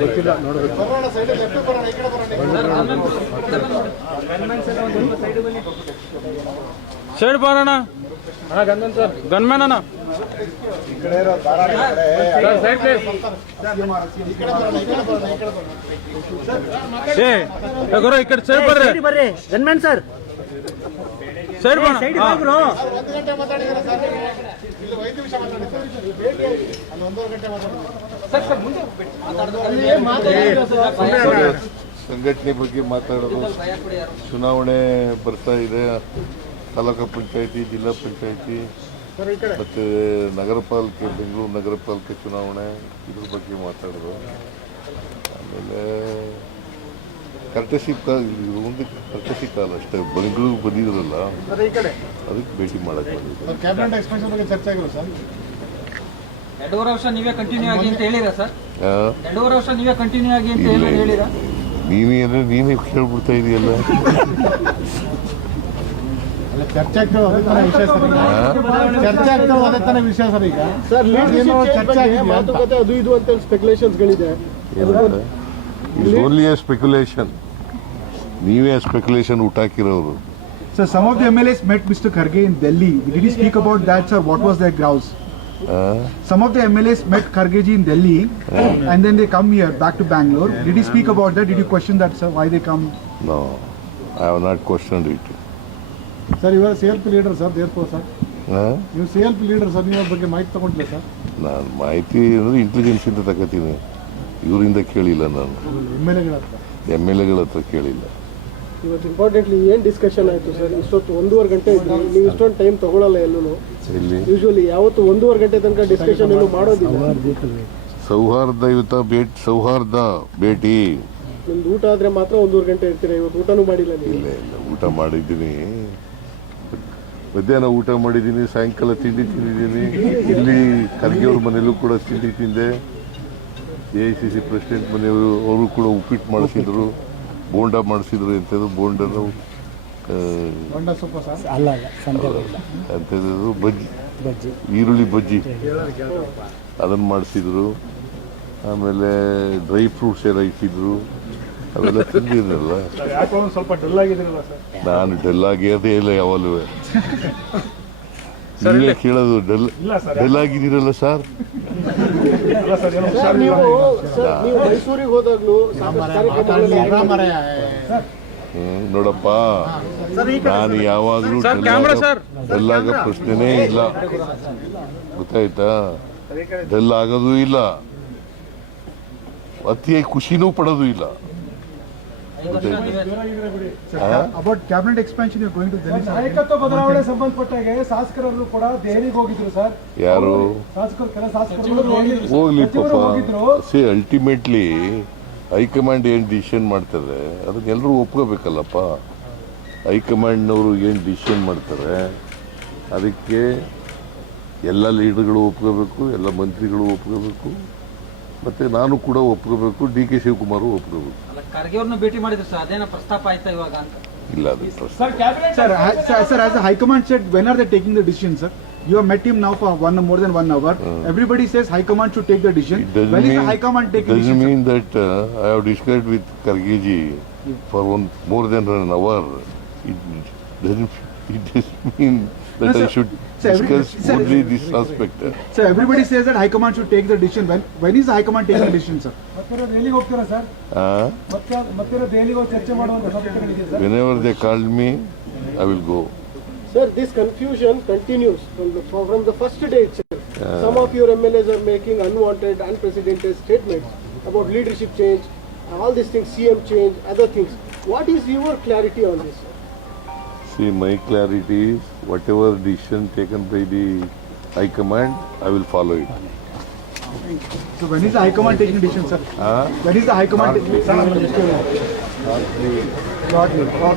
ಗೊತ್ತಿಲ್ಲ ನೋಡಬೇಕು ಸೈಡ್ ಬಾರಣ್ಣ ಹಾಂ ಗಂಧನ್ ಸರ್. ಗನ್ಮ್ಯಾನ್ ಅಣ್ಣ. ಸರ್ ಗುರು ಈ ಕಡೆ ಸೈಡ್ ಬರ್ರಿ. ಬರ್ರಿ. Gunman sir. ಸೈಡ್ ಬಾಣ ಸೈಡ್ ಬ್ರೋ. ಸಂಘಟನೆ ಬಗ್ಗೆ ಮಾತಾಡೋದು ಚುನಾವಣೆ ಬರ್ತಾ ಇದೆ. ತಾಲೂಕು ಪಂಚಾಯತಿ, ಜಿಲ್ಲಾ ಪಂಚಾಯತಿ, ಮತ್ತು ನಗರ ಪಾಲಿಕೆ, ಬೆಂಗಳೂರು ನಗರ ಪಾಲಿಕೆ ಚುನಾವಣೆ ಇದ್ರ ಬಗ್ಗೆ ಮಾತಾಡೋದು. ಆಮೇಲೆ ಕರ್ಟಸಿ ಕಾಲ ಒಂದು ಕರ್ಟಸಿ ಕಾಲ ಅಷ್ಟೇ. ಬೆಂಗಳೂರು ಬಂದಿದ್ರಲ್ಲ, ಅದಕ್ಕೆ ಭೇಟಿ ಮಾಡಕ್ಕೆ ಬಂದಿದ್ದೆ ಕ್ಯಾಬಿನೆಟ್ ಎಕ್ಸ್ಪೆನ್ಷನ್ ಬಗ್ಗೆ ಚರ್ಚೆ ಆಗಿರೋ ಸರ್ ಎರಡೂವರೆ ವರ್ಷ ನೀವೇ ಕಂಟಿನ್ಯೂ ಆಗಿ ಅಂತ ಹೇಳಿರಾ ಸರ್? ಎರಡೂವರೆ ವರ್ಷ ನೀವೇ ಕಂಟಿನ್ಯೂ ಆಗಿ ಅಂತ ಹೇಳಿರಾ ನೀನೇ ಅಂದ್ರೆ ನೀನೇ ಕೇಳ್ಬಿಡ್ತಾ ಇದೆಯಲ್ಲ ಚರ್ಚೆ ಸರ್ ಚರ್ಚೆ ವಿಷಯ ಸರ್ ಈಗ ಸರ್ ಚರ್ಚೆ ಮಾತುಕತೆ ಅದು ಇದು ಅಂತ ಸ್ಪೆಕ್ಯುಲೇಷನ್ಸ್ ಗಳಿದೆ ಓನ್ಲಿ ಸ್ಪೆಕ್ಯುಲೇಷನ್ ನೀವೇ ಸ್ಪೆಕ್ಯುಲೇಷನ್ ಊಟ ಹಾಕಿರೋರು sir some of the MLAs met Mr. Kharge in Delhi. Did you speak about that, sir? What was their grouse? ಆ? Some of the MLAs met Khargeji in Delhi, and then they come here back to Bangalore. Did he speak about that? Did you question that, sir? Why they come? No, I have not questioned it. Sir ಇವರ P leader sir therefore sir ಆ? ನೀವು C L P leader sir ನೀವು ಅದ್ರ ಬಗ್ಗೆ ಮಾಹಿತಿ ತಗೊಂಡಿಲ್ಲ sir ನಾನು ಮಾಹಿತಿ ಅಂದರೆ ಇಂಟೆಲಿಜೆನ್ಸಿಂದ ತಗೋತೀನಿ ಇವರಿಂದ ಕೇಳಿಲ್ಲ ನಾನು ಎಂ ಎಲ್ ಎಗಳ ಹತ್ರ ಎಂ ಎಲ್ ಎಗಳ ಹತ್ರ ಕೇಳಿಲ್ಲ ಇವತ್ತು ಇಂಪಾರ್ಟೆಂಟ್ಲಿ ಏನು ಡಿಸ್ಕಷನ್ ಆಯ್ತು ಸರ್ ಇಷ್ಟೊತ್ತು ಒಂದೂವರೆ ಗಂಟೆ ಇದ್ರಿ ನೀವು ಇಷ್ಟೊಂದು ಟೈಮ್ ತಗೊಳಲ್ಲ ಎಲ್ಲೂ ಯೂಶುವಲಿ ಯಾವತ್ತು ಒಂದೂವರೆ ಗಂಟೆ ತನಕ ಡಿಸ್ಕಷನ್ ಏನು ಮಾಡೋದಿಲ್ಲ. ಸೌಹಾರ್ದಯುತ ಭೇಟಿ ಸೌಹಾರ್ದ ಭೇಟಿ. ನಿಮ್ದು ಊಟ ಆದ್ರೆ ಮಾತ್ರ ಒಂದೂವರೆ ಗಂಟೆ ಇರ್ತೀರಾ? ಇವತ್ತು ಊಟನೂ ಮಾಡಿಲ್ಲ ನೀವು. ಇಲ್ಲ ಇಲ್ಲ ಊಟ ಮಾಡಿದ್ದೀನಿ. ಮಧ್ಯಾಹ್ನ ಊಟ ಮಾಡಿದ್ದೀನಿ ಸಾಯಂಕಾಲ ತಿಂಡಿ ತಿಂದಿದ್ದೀನಿ. ಇಲ್ಲಿ ಖರ್ಗೆಯವ್ರ ಮನೇಲೂ ಕೂಡ ತಿಂಡಿ ತಿಂದೆ. A I C C president ಮನೆಯವರು ಅವರು ಕೂಡ ಉಪ್ಪಿಟ್ಟು ಮಾಡಿಸಿದ್ರು ಬೋಂಡ ಮಾಡಿಸಿದ್ರು ಎಂಥದ್ದು ಬೋಂಡ ಎಂಥದ್ದು ಬಜ್ಜಿ. ಈರುಳ್ಳಿ ಬಜ್ಜಿ. ಅದನ್ನು ಮಾಡಿಸಿದ್ರು. ಆಮೇಲೆ ಡ್ರೈ ಫ್ರೂಟ್ಸ್ ಎಲ್ಲ ಇಟ್ಟಿದ್ರು. ಅವೆಲ್ಲ ತಿಂದಿರಲ್ಲ ಯಾಕೋ ಸ್ವಲ್ಪ ಡಲ್ ಆಗಿದ್ರಲ್ಲ ಸರ್? ನಾನು ಡಲ್ ಆಗಿರೋದೇ ಇಲ್ಲ ಯಾವಾಗಲೂ. ನೀವೇ ಕೇಳೋದು ಡಲ್ ಇಲ್ಲ ಸರ್ ಡಲ್ ಆಗಿದ್ದೀರಲ್ಲ ಸರ್? ಮೈಸೂರಿಗೆ ಹೋದಾಗ್ಲೂ ನೋಡಪ್ಪ. ನಾನು ಯಾವಾಗಲೂ ಸರ್, ಕ್ಯಾಮ್ರಾ ಸರ್. ಡಲ್ ಆಗೋ ಪ್ರಶ್ನೆನೇ ಇಲ್ಲ. ಗೊತ್ತಾಯ್ತಾ? ಡಲ್ ಆಗೋದು ಇಲ್ಲ. ಅತಿಯಾಗಿ ಖುಷಿನೂ ಪಡೋದು ಇಲ್ಲ. To Delhi. sir. ನಾಯಕತ್ವ ಬದಲಾವಣೆ ಸಂಬಂಧಪಟ್ಟಾಗೆ ಶಾಸಕರಲ್ಲೂ ಕೂಡ ದೆಹಲಿಗೆ ಹೋಗಿದ್ರು ಸರ್. ಯಾರು? ಶಾಸಕರು ಕೆಲ ಶಾಸಕರು ಹೋಗಿದ್ರು ಹೋಗ್ಲಿ ಪಾಪ. ಸಿ ಅಲ್ಟಿಮೇಟ್ಲಿ ಹೈಕಮಾಂಡ್ ಏನು ಡಿಸಿಷನ್ ಮಾಡ್ತಾರೆ? ಅದಕ್ಕೆ ಎಲ್ಲರೂ ಒಪ್ಕೋಬೇಕಲ್ಲಪ್ಪ. ಹೈಕಮಾಂಡ್ನವರು ಏನು ಡಿಸಿಷನ್ ಮಾಡ್ತಾರೆ? ಅದಕ್ಕೆ ಎಲ್ಲ ಲೀಡರ್ಗಳು ಒಪ್ಕೋಬೇಕು ಎಲ್ಲ ಮಂತ್ರಿಗಳು ಒಪ್ಕೋಬೇಕು. ಮತ್ತು ನಾನು ಕೂಡ ಒಪ್ಕೋಬೇಕು ಡಿ ಕೆ ಶಿವಕುಮಾರ್ ಒಪ್ಕೋಬೇಕು ಅಲ್ಲ ಖರ್ಗೆ ಅವ್ರನ್ನ ಭೇಟಿ ಮಾಡಿದ್ರು ಸರ್ ಅದೇನ ಪ್ರಸ್ತಾಪ ಆಯ್ತಾ ಇವಾಗ ಅಂತ ಇಲ್ಲ ಅದು ಪ್ರಶ್ನೆ Sir, ha- sir, sir, as the High Command said, when are they taking the decision, sir? You have met him now for one more than one hour. Everybody says High Command should take the decision. It doesn't When is mean, High Command it taking doesn't decision? mean that uh, I have discussed with Kargeji for one more than an hour. It doesn't. It just mean that no, I should sir, discuss sir, only this aspect. Sir, everybody says that High Command should take the decision. When when is High Command taking the decision, sir? Whenever they called me, I will go. Sir, this confusion continues from the, from the first day itself. Uh, Some of your MLAs are making unwanted, unprecedented statements about leadership change, all these things, CM change, other things. What is your clarity on this? Sir? See, my clarity is whatever decision taken by the High Command, I will follow it. So when is the High Command taking decision, sir? Uh, When is the High Command taking the decision? Sorry, wait.